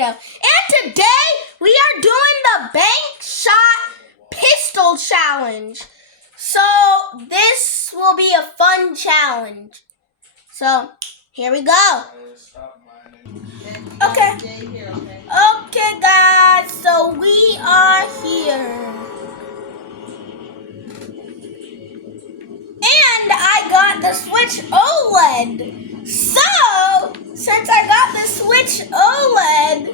video. And today we are doing the bank shot pistol challenge. So this will be a fun challenge. So here we go. Okay guys, so we are here. And I got the Switch OLED. So, since I got the Switch OLED,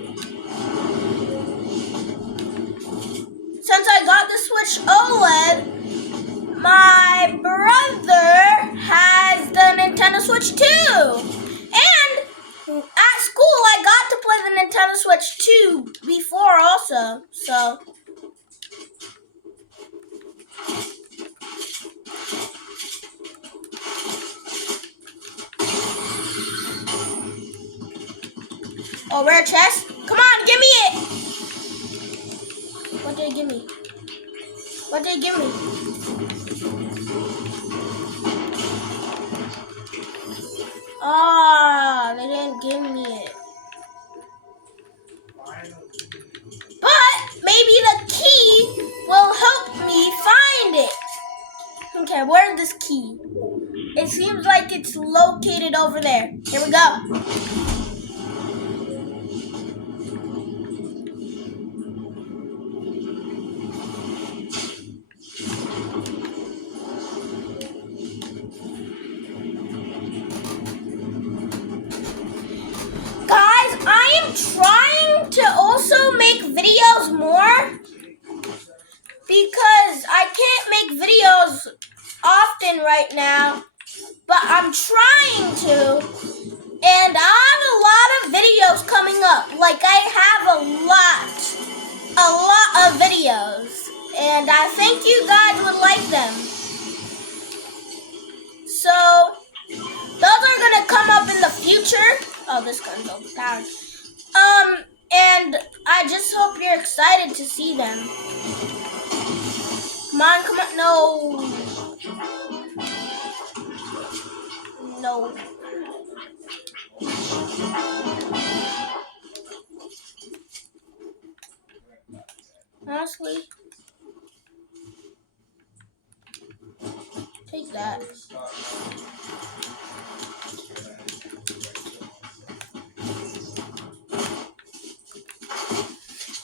my brother has the Nintendo Switch 2. And at school, I got to play the Nintendo Switch 2 before also. So, oh, rare chest. Come on, give me it. What did it give me? What did it give me? Ah, they didn't give me it. But maybe the key will help me find it. Okay, where's this key? It seems like it's located over there. Here we go. Guys, I am trying to also make videos more because I can't make videos often right now, but I'm trying to, and I have a lot of videos coming up. Like I have a lot of videos, and I think you guys would like them. So those are gonna come up in the future. Oh, this gun's overpowered. And I just hope you're excited to see them. Come on, no. No. Honestly, take that.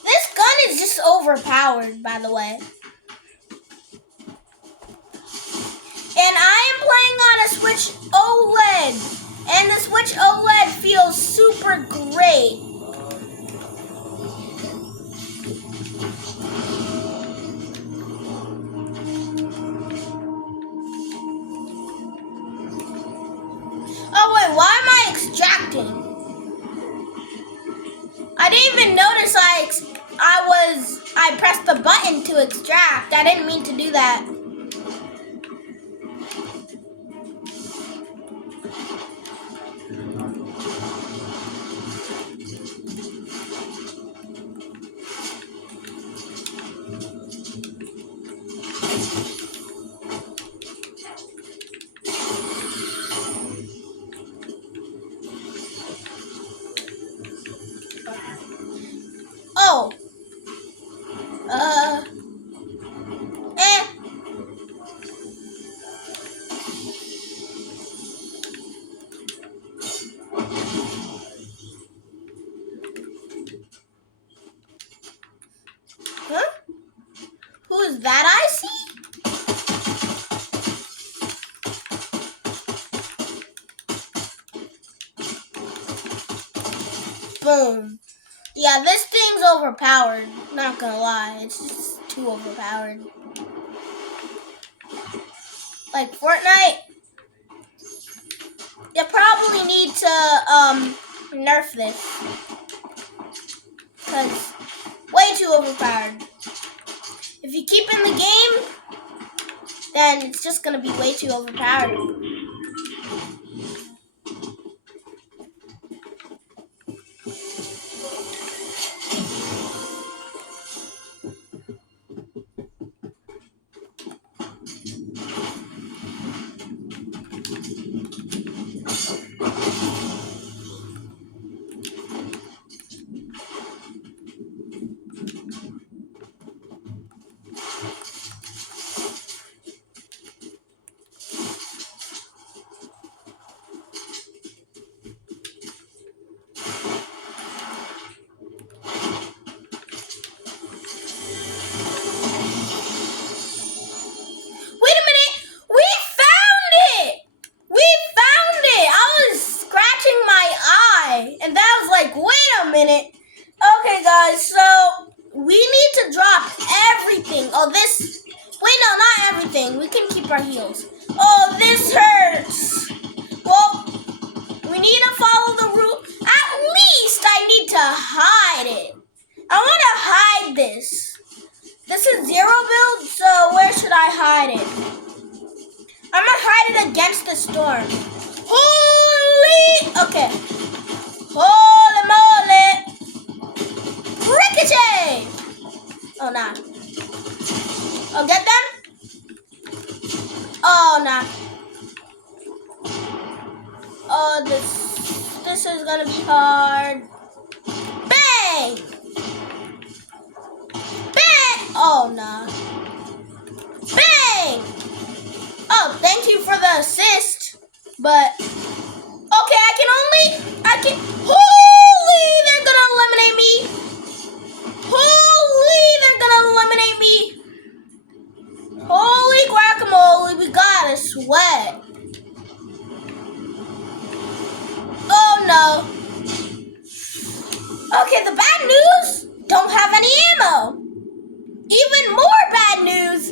This gun is just overpowered, by the way. And I am playing on a Switch OLED. And the Switch OLED feels super great. Oh wait, why am I extracting? I didn't even notice I pressed the button to extract. I didn't mean to do that. Oh. Huh? Who is that I see? Boom. Yeah, this thing's overpowered. Not gonna lie, it's just too overpowered. Like Fortnite, you probably need to nerf this. Because way too overpowered. If you keep in the game, then it's just gonna be way too overpowered. minute. Okay, guys, so we need to drop everything. Oh, this... Wait, no, not everything. We can keep our heals. Oh, this hurts. Well, we need to follow the rule. At least I need to hide it. I want to hide this. This is 0 build, so where should I hide it? I'm going to hide it against the storm. Holy... Okay. Holy moly. Ricochet. Oh, nah. Oh, get them? Oh, nah. Oh, this is gonna be hard. Bang! Bang! Oh, nah. Bang! Oh, thank you for the assist. But, okay, holy, they're gonna eliminate me. Holy, they're gonna eliminate me. Holy guacamole, we gotta sweat. Oh no. Okay, the bad news, don't have any ammo. Even more bad news,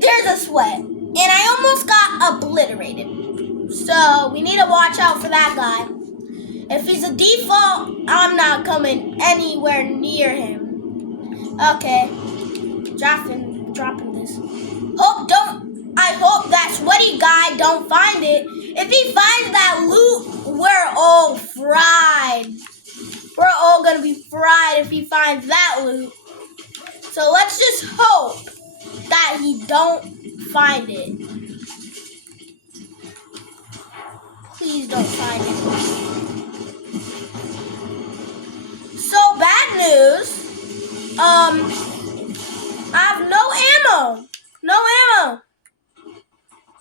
there's a sweat. And I almost got obliterated. So we need to watch out for that guy. If he's a default, I'm not coming anywhere near him. Okay. Dropping this. I hope that sweaty guy don't find it. If he finds that loot, we're all fried. We're all gonna be fried if he finds that loot. So let's just hope that he don't find it. Please don't find it. So bad news. I have no ammo. No ammo.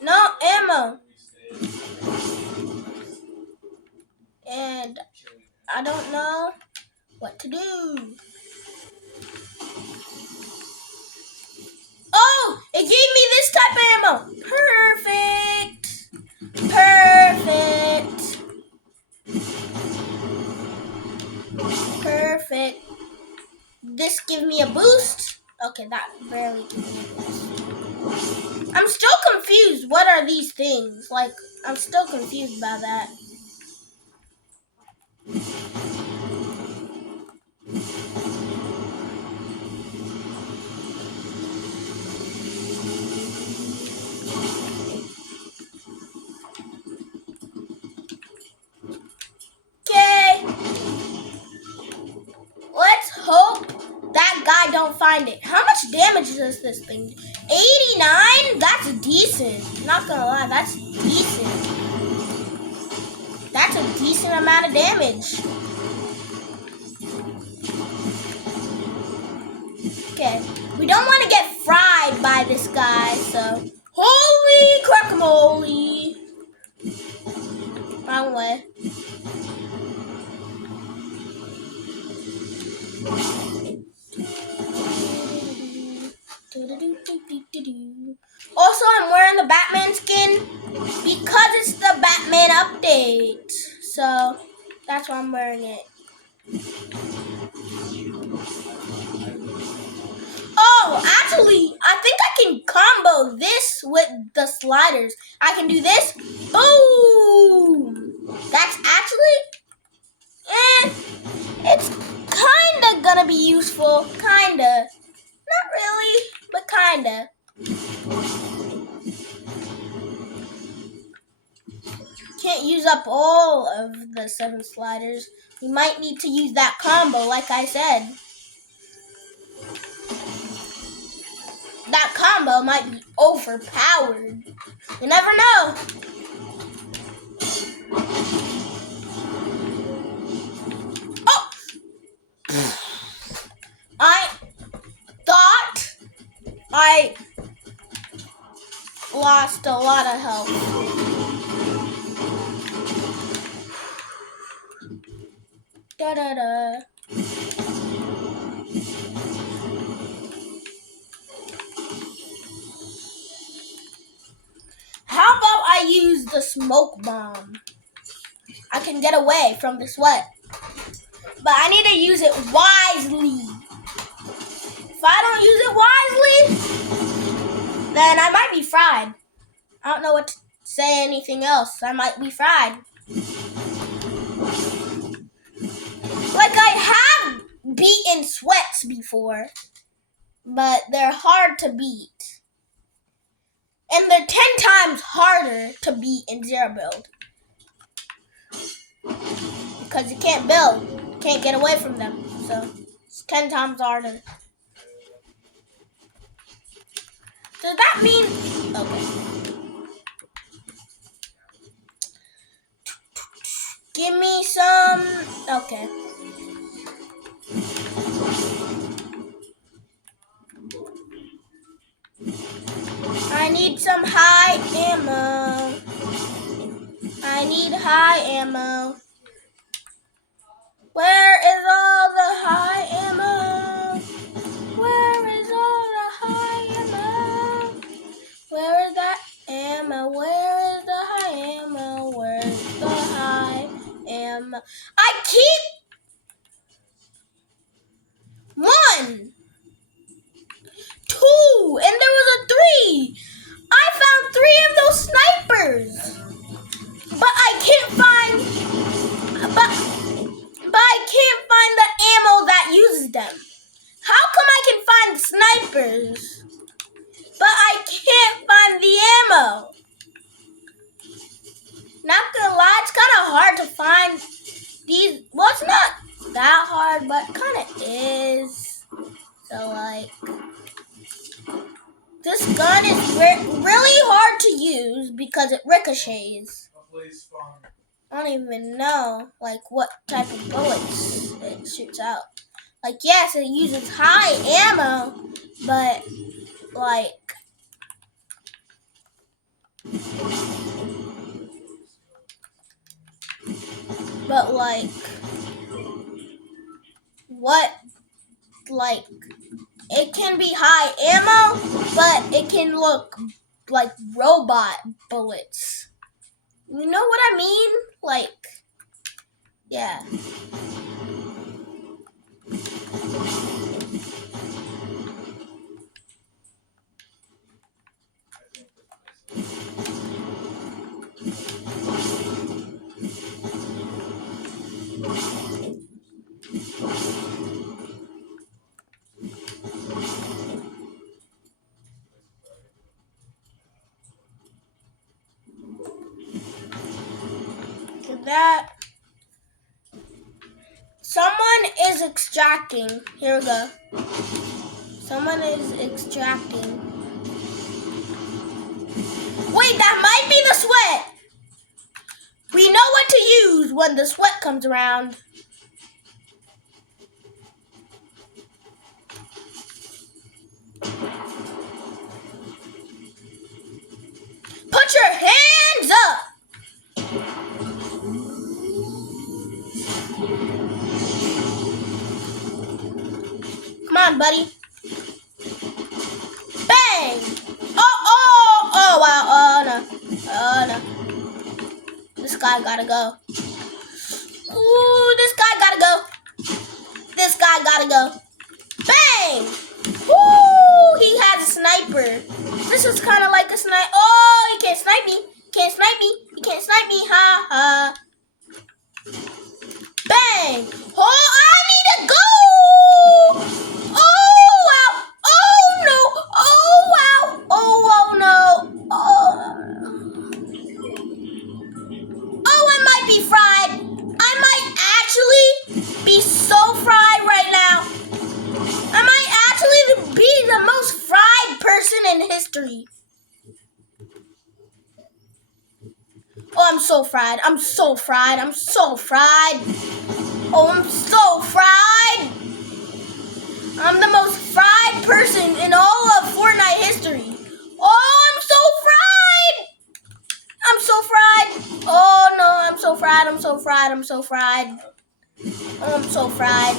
No ammo. And I don't know what to do. Oh, it gave me this type of ammo. Perfect. This gives me a boost. Okay, that barely gives me a boost. I'm still confused. What are these things? Like, I'm still confused about that. Okay. Let's hope that guy don't find it. How much damage does this thing? 89? That's decent. Not gonna lie, that's decent. That's a decent amount of damage. Okay, we don't want to get fried by this guy, so... Holy guacamole! Wrong way. Also, I'm wearing the Batman skin because it's the Batman update. So, that's why I'm wearing it. Oh, actually, I think I can combo this with the sliders. I can do this. Boom! That's actually... it's kind of gonna be useful. Kinda. Not really, but kinda. Can't use up all of the 7 sliders. We might need to use that combo, like I said. That combo might be overpowered. You never know. Oh! I thought I lost a lot of health. Da-da-da. How about I use the smoke bomb? I can get away from the sweat. But I need to use it wisely. If I don't use it wisely, then I might be fried. I don't know what to say anything else. I might be fried. Like I have beaten sweats before, but they're hard to beat. And they're 10 times harder to beat in zero build. Because you can't build. You can't get away from them. So it's 10 times harder. Does that mean... Okay. Give me some... Okay. I need some high ammo. I need high ammo. Where is all the high ammo? Where is all the high ammo? Where is that ammo? Where is the high ammo? Where's the high ammo? I keep 1, 2, and there was a 3. I found 3 of those snipers, but I can't find. But I can't find the ammo that uses them. How come I can find snipers, but I can't find the ammo? Not gonna lie, it's kind of hard to find these. Well, it's not that hard, but kind of is. So, like, this gun is really hard to use because it ricochets. I don't even know, like, what type of bullets it shoots out. Like, yes, it uses high ammo, but, like, what, like, it can be high ammo, but it can look like robot bullets. You know what I mean? Like, yeah. That someone is extracting. Here we go. Someone is extracting. Wait, that might be the sweat. We know what to use when the sweat comes around. Put your hands up. Come on, buddy. Bang! Oh, wow. Oh, no. This guy gotta go. Ooh, this guy gotta go. This guy gotta go. Bang! Woo! He has a sniper. This is kind of like a sniper. Oh, he can't snipe me. Can't snipe me. He can't snipe me. Ha ha. Bang! Oh, I need to go! Oh, wow! Oh, no! Oh, wow! Oh, no! Oh, I might be fried. I might actually be so fried right now. I might actually be the most fried person in history. Oh, I'm so fried. I'm so fried. I'm so fried. Oh, I'm so fried. I'm the most fried person in all of Fortnite history. Oh, I'm so fried. I'm so fried. Oh, no, I'm so fried. I'm so fried. I'm so fried. Oh, I'm so fried.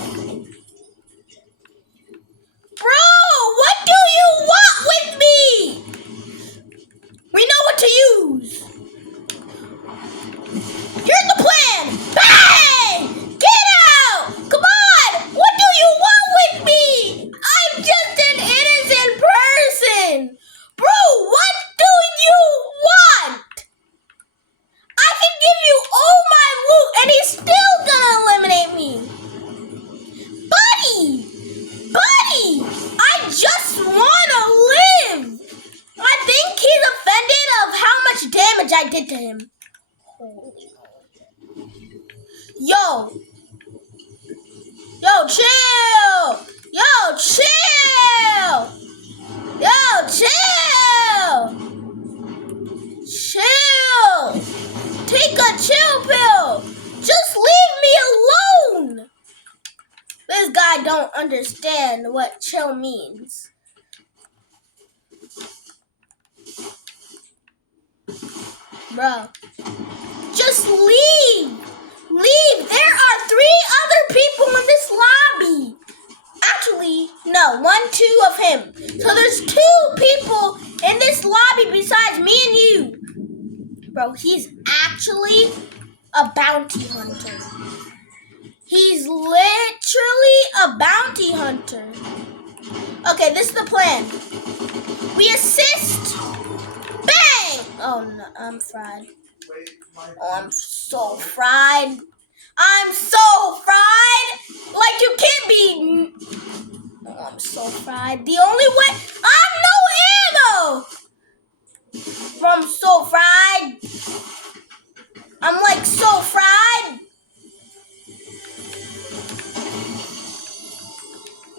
Bro, what do you want with me? We know what to use. Here's the plan. Bang! Get out! Come Yo, chill. Yo, chill. Yo, chill. Chill. Take a chill pill. Just leave me alone. This guy don't understand what chill means. Bro, just leave. Leave. There are 3 other people in this lobby. Actually, no, 1, 2 of him. So there's 2 people in this lobby besides me and you. Bro, he's actually a bounty hunter. He's literally a bounty hunter. Okay, this is the plan. We assist. Bang! Oh, no, I'm fried. Oh, I'm so fried. I'm so fried. Like, you can't be... Oh, I'm so fried. The only way... I'm no ammo! Bro, I'm so fried. I'm like so fried.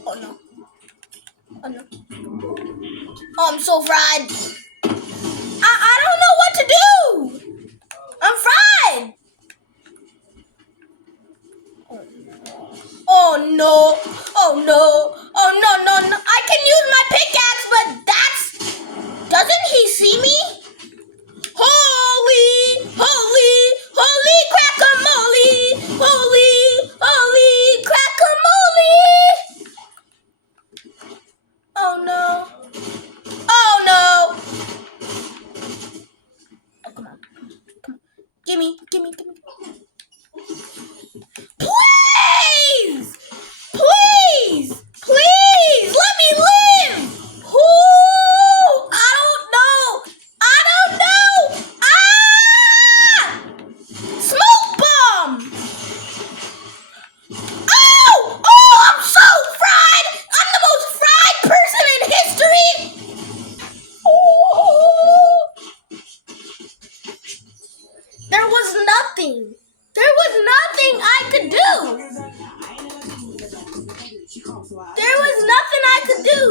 Oh no. Oh no. Oh, I'm so fried. I don't know what to do. I'm fried. Oh no. Oh no. Oh no, no, no. I can use my pickaxe, but that's... Doesn't he see me? Holy, holy, holy crack-a-mole. Holy, holy crack-a-mole. Oh no. Oh no. Oh, come on. Come on. Gimme. Please! Please! Please! Let me live! Ooh, I don't know! Ah! Smoke bomb! Oh! Oh, I'm so fried! I'm the most fried person in history! Oh. There was nothing. There was nothing I could do. There was nothing I could do.